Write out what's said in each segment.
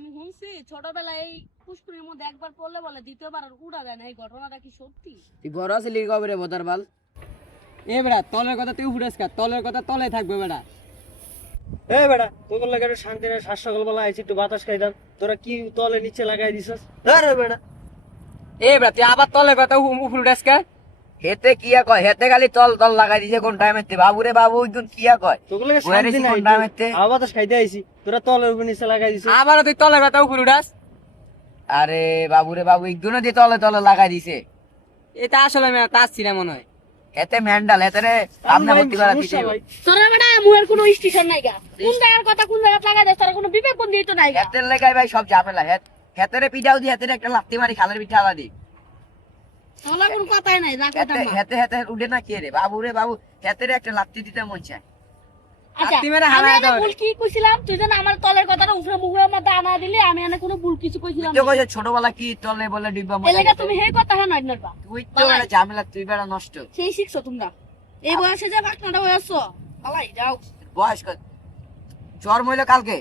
আমি শুনছি ছোটবেলায় এই পুষ্করির মধ্যে একবার পড়লে বলে দ্বিতীয়বার আর উড়া যায় না, এই ঘটনাটা কি সত্যি? তুই বড় আছিলি কবে রে বোতার বাল? এ বেড়া তলের কথা তুই উঠেস কা, তলের কথা তলে থাকবে বেড়া। এই বেটা তোর লাগে একটু শান্তি নেই, শ্বাস সকালবেলা আইছি একটু বাতাস খাইতাম, তোরা কি তলে নিচে লাগাই দিছস? আরে বেটা এ বেড়া তুই আবার তলের কথা উফুল উঠেস কা? হেতে কিয়া কয়, হেতে খালি তল তল লাগাই দিছে কোন টাইমেতে। বাবু রে বাবু একদম কিয়া কয়, তোর লাগে ওয়ারে শান্তি নাই, কোন টাইমেতে হাওয়া বাতাস খাইতে আইছি, তোরা তলের উপর নিচে লাগাই দিছস। আবারও তুই তলের কথা উফুল উঠাস? আরে বাবু রে বাবু একদম দিয়ে তলে তলে লাগাই দিছে। এটা আসলে আমি তাচ্ছি না মনে হয়। হেতে মেন্ডাল, হেতে রে আপনা ভর্তি করা দিছে। তোরা বেটা মুয়ের কোনো স্টেশন নাই গা, কোন জায়গার কথা কোন জায়গা লাগাই দেয়, তোরা কোনো বিবেক বুদ্ধি তো নাই গা। হেতের লেগাই ভাই সব ঝামেলা। হেতে রে পিঠাও দি, হেতে রে একটা লাত্তি মারি খালের পিঠা আলা দি। তোলা কোনো কথাই নাই, যা কথা না। হেতে হেতে উঠে না কে রে বাবু রে বাবু, হেতে রে একটা লাত্তি দিতে মন চায়। আচ্ছা লাত্তি মেরে আমি হারায় এনে দাও রে। ভুল কি কইছিলাম? তুই যেন আমার তলের কথাটা উপরে মুখের মধ্যে আনা দিলি, আমি এনে কোনো ভুল কিছু কইছিলাম তুই না। কইছ ছোটবেলা কি তলে বলে ডিব্বা এই মজা লেগে করতে। তুমি হে কথা হ্যাঁ নয় নড়বা। তুই তো বেড়া ঝামেলা, তুই বেড়া নষ্ট। সেই শিখছো তোমরা এই বয়সে যে বাকনাটা হয়ে আসছো। আলাই যাও বয়স কত? জ্বর মইলো কালকে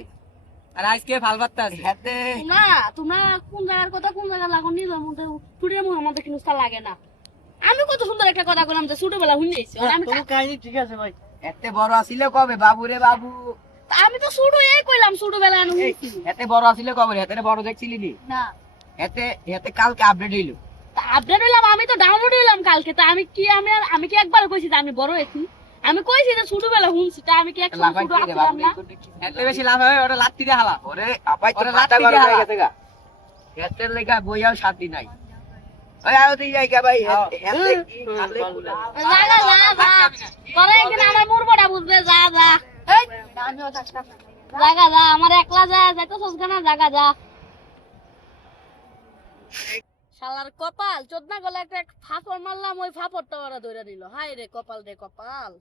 আর আজকে ফাল বাত্তা আছে। হেতে তোমরা তোমরা কোন জায়গার কথা কোন জায়গা লাগো নিজের মধ্যে, টুটের মুখের মধ্যে কিন্তু লাগে না। আমি কত সুন্দর একটা কথা বললাম যে ছোটবেলা শুনেছি, আমি তোর কাহিনী ঠিক আছে ভাই, এতে বড় আসিলে কবে বাবু রে বাবু? আমি তো ছোট এই কইলাম ছোটবেলা আমি শুনছি এতে বড় আসিলে কবে রে? হেতে বড় দেখছিলি নি? না। হেতে হেতে কালকে আপডেট হইলো। আপডেট হইলাম, আমি তো ডাউনলোড হইলাম কালকে। তা আমি কি একবার কইছি যে আমি বড় হইছি? আমি কইছি যে ছোটবেলা শুনছি, তা আমি কি এক লাফাই ছোট দিয়ে আসলাম বাবু না? এত বেশি লাভ হবে ওটা লাত্তি দিয়ে হালা। ওরে আপাই তো মাথা গরম হয়ে গেছে গা। হেতের লেগা বইয়াও শান্তি নাই। ওই আও তুই যাই কা ভাই, হেতে কি খালে কুলা। যা যা যা যা, পরে একদিন আমার মুরবটা বুঝবে। যা যা এই জাগা যা, আমার একলা যা যাইতো সসগানা। জাগা যা শালার কপাল চোদনা গলা একটা ফাফড় মারলাম, ওই ফাফড়টা ওরা ধরে নিল। হায় রে কপাল রে কপাল।